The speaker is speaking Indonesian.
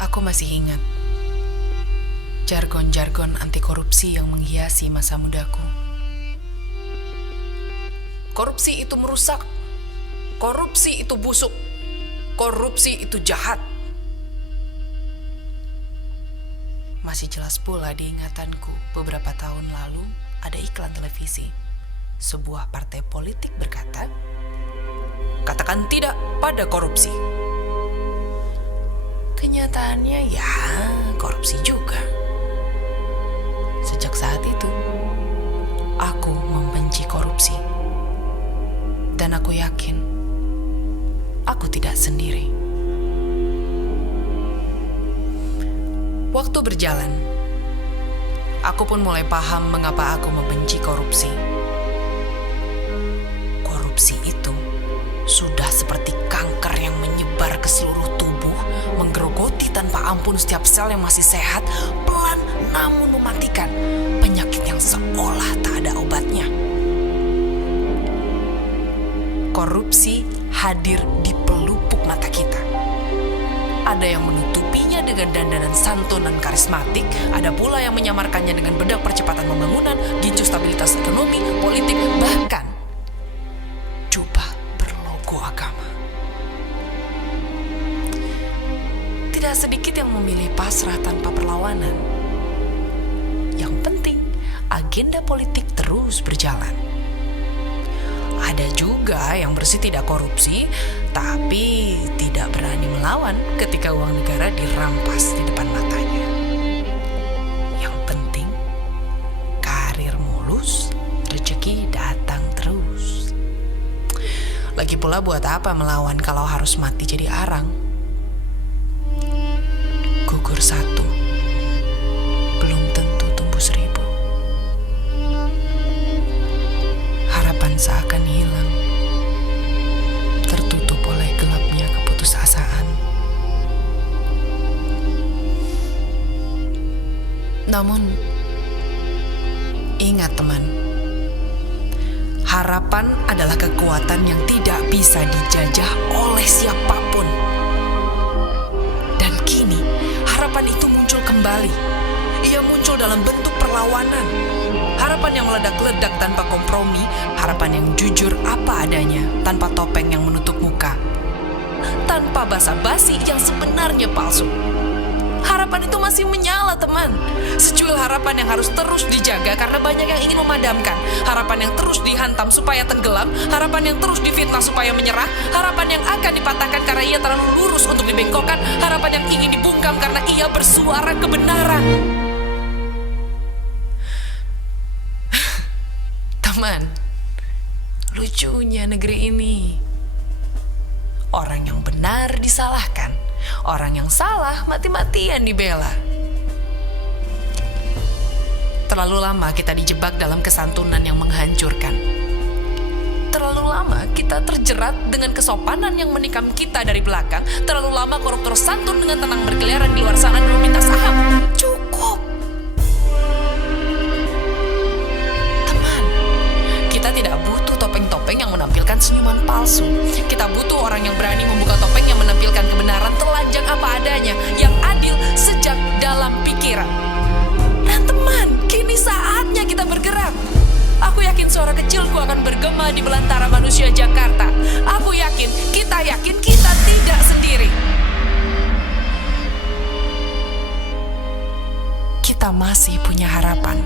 Aku masih ingat jargon-jargon anti korupsi yang menghiasi masa mudaku. Korupsi itu merusak, korupsi itu busuk, korupsi itu jahat. Masih jelas pula di ingatanku beberapa tahun lalu ada iklan televisi. Sebuah partai politik berkata, "Katakan tidak pada korupsi." Kenyataannya ya korupsi juga. Sejak saat itu, aku membenci korupsi. Dan aku yakin, aku tidak sendiri. Waktu berjalan, aku pun mulai paham mengapa aku membenci korupsi. Korupsi itu sudah seperti kanker yang menyebar ke seluruh tubuh, menggerogoti tanpa ampun setiap sel yang masih sehat, pelan namun mematikan, penyakit yang seolah tak ada obatnya. Korupsi hadir di pelupuk mata kita. Ada yang menutupinya dengan dandanan santun dan karismatik, ada pula yang menyamarkannya dengan bedak percepatan pembangunan, gincu stabilitas ekonomi, politik, bahkan jubah berlogo agama. Tidak sedikit yang memilih pasrah tanpa perlawanan. Yang penting, agenda politik terus berjalan. Ada juga yang bersih tidak korupsi, tapi tidak berani melawan ketika uang negara dirampas di depan matanya. Yang penting, karir mulus, rezeki datang terus. Lagi pula buat apa melawan kalau harus mati jadi arang? Gugur satu, belum tentu tumbuh 1000. Harapan seakan hilang, tertutup oleh gelapnya keputusasaan. Namun, ingat teman, harapan adalah kekuatan yang tidak bisa dijajah oleh siapapun. Dan kini, harapan itu muncul kembali. Ia muncul dalam bentuk perlawanan. Harapan yang meledak-ledak tanpa kompromi, harapan yang jujur apa adanya, tanpa topeng yang menutup muka, tanpa basa-basi yang sebenarnya palsu. Harapan itu masih menyala, teman. Secuil harapan yang harus terus dijaga karena banyak yang ingin memadamkan. Harapan yang terus dihantam supaya tenggelam. Harapan yang terus difitnah supaya menyerah. Harapan yang akan dipatahkan karena ia terlalu lurus untuk dibengkokkan. Harapan yang ingin dibungkam karena ia bersuara kebenaran. Teman, lucunya negeri ini. Orang yang benar disalahkan, orang yang salah mati-matian dibela. Terlalu lama kita dijebak dalam kesantunan yang menghancurkan. Terlalu lama kita terjerat dengan kesopanan yang menikam kita dari belakang. Terlalu lama koruptor santun dengan tenang berkeliaran di luar sana dan meminta saham. Cukup. Teman, kita tidak butuh topeng-topeng yang menampilkan senyuman palsu. Kita butuh orang yang berani membuka topeng yang menampilkan kebenaran telanjang apa adanya, yang adil sejak dalam pikiran. Dan teman, kini saatnya kita bergerak. Aku yakin suara kecilku akan bergema di belantara manusia Jakarta. Aku yakin kita tidak sendiri. Kita masih punya harapan.